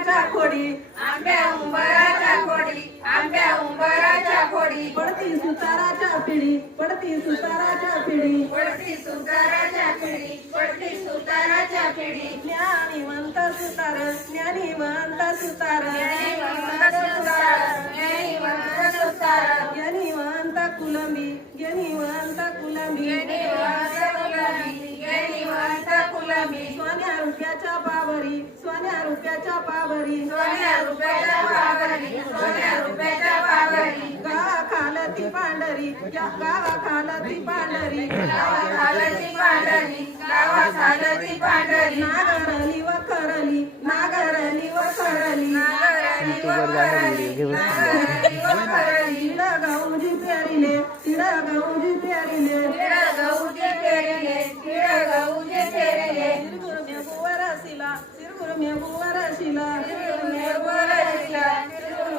उंबराच्या खोडी आंब्या उंबराच्या खोडी आंब्या उंबराच्या खोडी. पडती सुताराच्या पिढी पडती सुताराच्या पिढी. पडती सुताराच्या पिढी पडती सुताराच्या पिढी. सुतार ज्ञानिवंत सुतार. सुतार ज्ञानिवंत सुतार. ज्ञानिवंत कुलंबी ज्ञानिवंत कुलंबी. रुपयाच्या पावरी सोन्या रुपयाच्या पावरी सोन्या रुपयाच्या पावरी. गावा खालती पांढरी या गावा खालती पांढरी. गावा खालती पांढरी गावा खालती पांढरी. नागरली व करली नागरली व करली नागरणी व करली नागरणी व करली पेरिले तिड गाऊजी पेरिले. सिरगुर मेघुवर शिला मेघवर शिला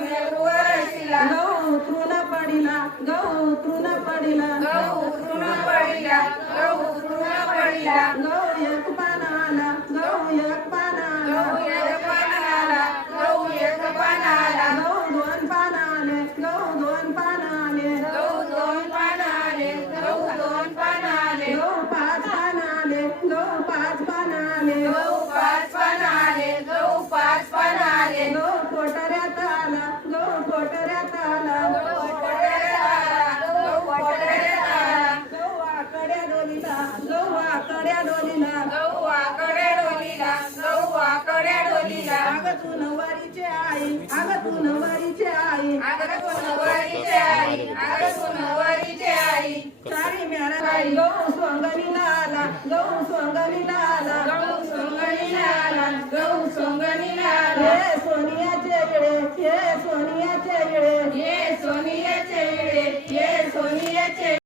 मेघवर शिला गहू उतरून पडिला गहू उतरून पडिला गहू उतरून पडिला गहू उतरून पडिला गहू एक पान आला गहू एक पान आला गहू एक पान आला गहू एक पान आला गहू दोन पान आले गहू दोन पान आले गहू दोन पान आले गहू दोन पान आले गहू पाच पान आले गहू पाच पान आले गहू पाच पान आले गहू पाच पान आले गहू कोटऱ्यात आला गहू कोटऱ्यात आला गहू पटऱ्यात आला गहू पटऱ्यात आला गहू आकड्या डोलीला गहू आकड्या डोलीला. गहू आकडे डोलीला गहू आकडे डोलीला. अग तू नवारीचे आई अग तू नवारीचे आई. आगतून नवरीचे आई आगतून नवरीचे आई. सारी म्यारा आई. गहू सोंगणीला आला गहू सोंगणीला आला. गहू सोंगणीला आला गहू